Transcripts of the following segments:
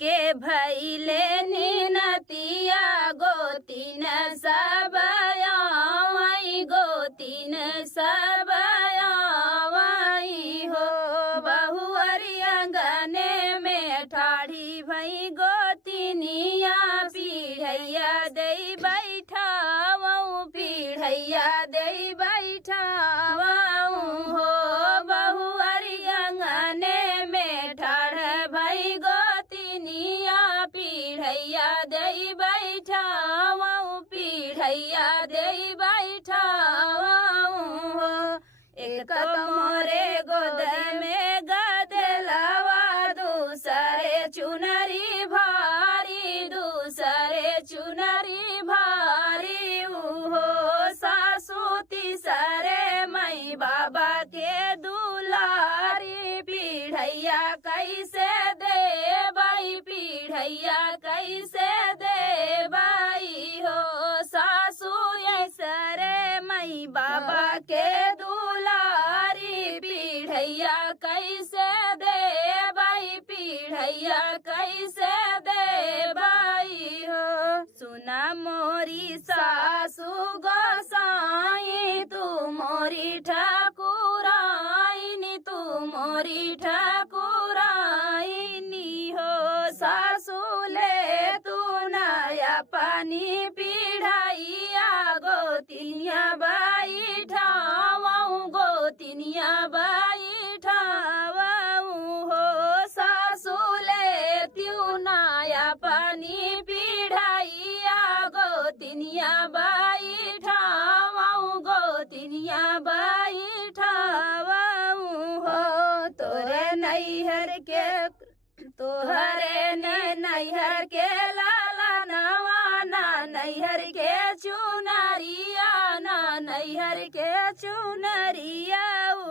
के भैले निनतिया गोतिन सब आई गोतिन सब आई हो बहुअरी अंगने में ठाढ़ी भई गोतिनिया पीढ़ैया दे बैठावऊ पीढ़ैया दे बैठावऊ हो बहुअरी अंगने में ठाढ़ भई गोतिनिया पीढ़ैया दे बैठावऊ पीढ़ैया दे बैठावऊ हो एक मोरे गोद में गदलवा दूसरे चुनरी भारी दूसरे चुनरी भारी हो सासू तीसरे मई बाबा के दुलारी पीढ़ैया कैसे दे बाई पीढ़ैया कैसे दे बाई हो सासू ऐसरे मई बाबा के दुलारी पीढ़ैया कैसे दे बाई पीढ़ैया कैसे दे बाई हो सुना मोरी सासू गोसाई तू मोरी ठाकुराइनी तू मोरी ठाकुराइनी हो सासू ले तू नया पानी पीढ़ाइया गोतिनिया बाई ठावऊ गोतिनिया बाई ठावऊ हो सासू ले तू नया पानी पीढ़ाइया गोतिनिया बाई ठावऊ गोतिनिया बाई ठावऊ हो तोरे नैहर के तोहरे ने नैहर के लाला नवाना नैहर के चुनरिया ना नैहर के चुनरिया हो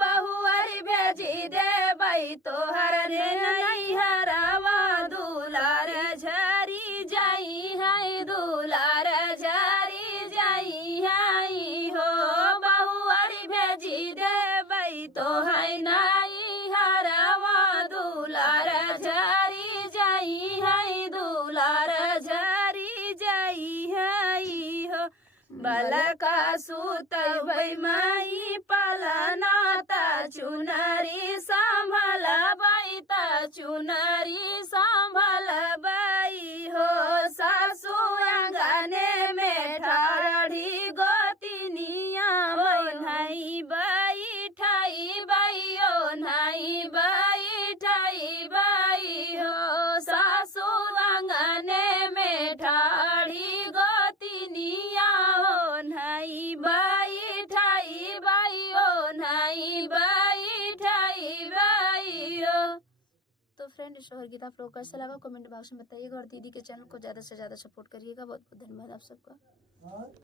बहुअरी भेजी दे बई तोहर ने नैहरवा दुलार झरी जाई है दुलार झरी जाई है हो बहुअरी भेजी दे बई तोहर नैहरवा दुलार झरी जाई है दुलार झरी जाई है हो बलका सुत भई माई पलना ता चुनरी संभल बाई ता चुनरी संभल बाई हो सासू अंगने में ठाढ़ी गोतिनिया ओन्हाई बाई ठाई बाई ओन्हाई बाई ठाई बाई हो सासू अंगने में ठाढ़ी गोतिनिया ओन्हाई बाई ठाई बाई ओन्हाई बाई ठाई बाई हो। तो फ्रेंड शोहर गीत आप लोग को कैसा लगा कमेंट बॉक्स में बताइएगा और दीदी के चैनल को ज़्यादा से ज़्यादा सपोर्ट करिएगा। बहुत बहुत धन्यवाद आप सबका।